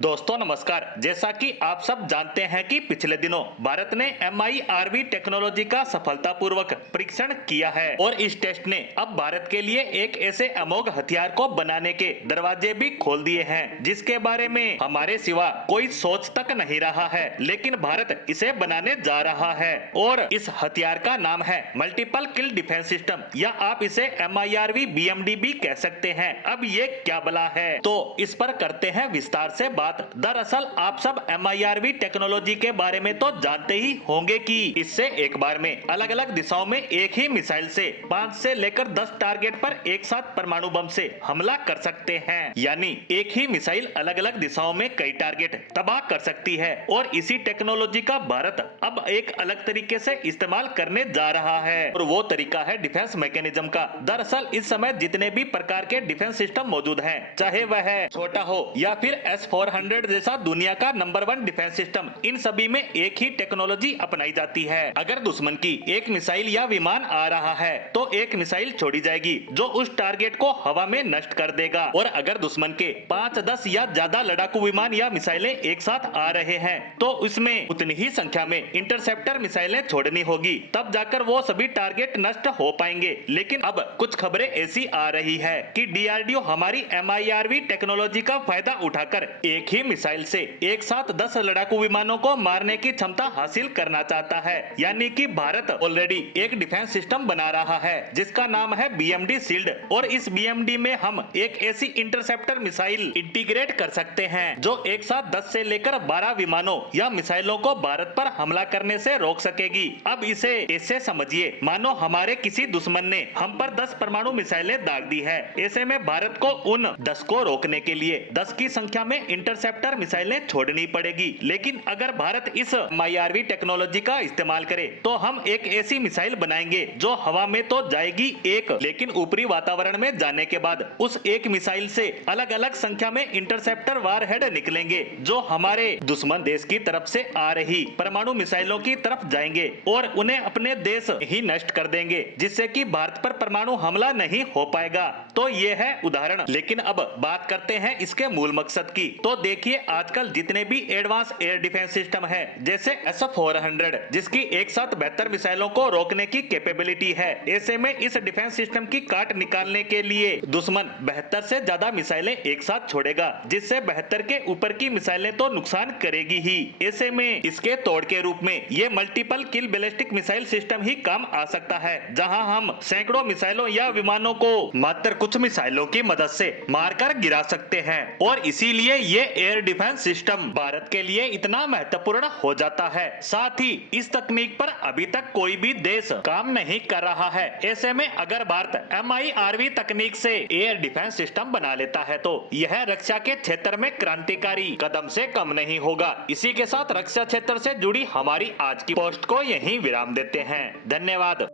दोस्तों नमस्कार। जैसा कि आप सब जानते हैं कि पिछले दिनों भारत ने MIRV टेक्नोलॉजी का सफलतापूर्वक परीक्षण किया है और इस टेस्ट ने अब भारत के लिए एक ऐसे अमोघ हथियार को बनाने के दरवाजे भी खोल दिए हैं जिसके बारे में हमारे सिवा कोई सोच तक नहीं रहा है, लेकिन भारत इसे बनाने जा रहा है और इस हथियार का नाम है मल्टीपल किल डिफेंस सिस्टम, या आप इसे MIRV BMD भी कह सकते हैं। अब ये क्या बला है, तो इस पर करते हैं विस्तार से बात। दरअसल आप सब MIRV टेक्नोलॉजी के बारे में तो जानते ही होंगे कि इससे एक बार में अलग अलग दिशाओं में एक ही मिसाइल से 5 से लेकर 10 टारगेट पर एक साथ परमाणु बम से हमला कर सकते हैं। यानी एक ही मिसाइल अलग अलग दिशाओं में कई टारगेट तबाह कर सकती है और इसी टेक्नोलॉजी का भारत अब एक अलग तरीके से इस्तेमाल करने जा रहा है और वो तरीका है डिफेंस मैकेनिज्म का। दरअसल इस समय जितने भी प्रकार के डिफेंस सिस्टम मौजूद हैं, चाहे वह छोटा हो या फिर S-400 जैसा दुनिया का नंबर 1 डिफेंस सिस्टम, इन सभी में एक ही टेक्नोलॉजी अपनाई जाती है। अगर दुश्मन की एक मिसाइल या विमान आ रहा है तो एक मिसाइल छोड़ी जाएगी जो उस टारगेट को हवा में नष्ट कर देगा, और अगर दुश्मन के 5, 10 या ज्यादा लड़ाकू विमान या मिसाइलें एक साथ आ रहे हैं तो उसमें उतनी ही संख्या में इंटरसेप्टर मिसाइलें छोड़नी होगी, तब जाकर वो सभी टारगेट नष्ट हो पाएंगे। लेकिन अब कुछ खबरें ऐसी आ रही है कि DRDO हमारी MIRV टेक्नोलॉजी का फायदा उठाकर एक ही मिसाइल से एक साथ 10 लड़ाकू विमानों को मारने की क्षमता हासिल करना चाहता है। यानी कि भारत ऑलरेडी एक डिफेंस सिस्टम बना रहा है जिसका नाम है BMD शील्ड, और इस BMD में हम एक ऐसी इंटरसेप्टर मिसाइल इंटीग्रेट कर सकते हैं जो एक साथ 10 से लेकर 12 विमानों या मिसाइलों को भारत पर हमला करने से रोक सकेगी। अब इसे ऐसे समझिए मानो हमारे किसी दुश्मन ने हम पर 10 परमाणु मिसाइलें दाग दी है। ऐसे में भारत को उन 10 को रोकने के लिए 10 की संख्या में इंटरसेप्टर मिसाइलें छोड़नी पड़ेगी। लेकिन अगर भारत इस MIRV टेक्नोलॉजी का इस्तेमाल करे तो हम एक ऐसी मिसाइल बनाएंगे जो हवा में तो जाएगी एक, लेकिन ऊपरी वातावरण में जाने के बाद उस एक मिसाइल से अलग अलग संख्या में इंटरसेप्टर वारहेड निकलेंगे जो हमारे दुश्मन देश की तरफ से आ रही परमाणु मिसाइलों की तरफ जाएंगे और उन्हें अपने देश ही नष्ट कर देंगे, जिससे कि भारत पर परमाणु हमला नहीं हो पाएगा। तो ये है उदाहरण। लेकिन अब बात करते हैं इसके मूल मकसद की। तो देखिए आजकल जितने भी एडवांस एयर डिफेंस सिस्टम है जैसे S-400 जिसकी एक साथ 72 मिसाइलों को रोकने की कैपेबिलिटी है, ऐसे में इस डिफेंस सिस्टम की काट निकालने के लिए दुश्मन 72 से ज्यादा मिसाइलें एक साथ छोड़ेगा, जिससे 72 के ऊपर की मिसाइलें तो नुकसान करेगी ही। ऐसे में इसके तोड़ के रूप में ये मल्टीपल किल बैलिस्टिक मिसाइल सिस्टम ही काम आ सकता है, जहां हम सैकड़ों मिसाइलों या विमानों को मात्र कुछ मिसाइलों की मदद से मारकर गिरा सकते हैं। और इसीलिए ये एयर डिफेंस सिस्टम भारत के लिए इतना महत्वपूर्ण हो जाता है। साथ ही इस तकनीक पर अभी तक कोई भी देश काम नहीं कर रहा है। ऐसे में अगर भारत MIRV तकनीक से एयर डिफेंस सिस्टम बना लेता है तो यह रक्षा के क्षेत्र में क्रांतिकारी कदम से कम नहीं होगा। इसी के साथ रक्षा क्षेत्र से जुड़ी हमारी आज की पोस्ट को यहीं विराम देते हैं। धन्यवाद।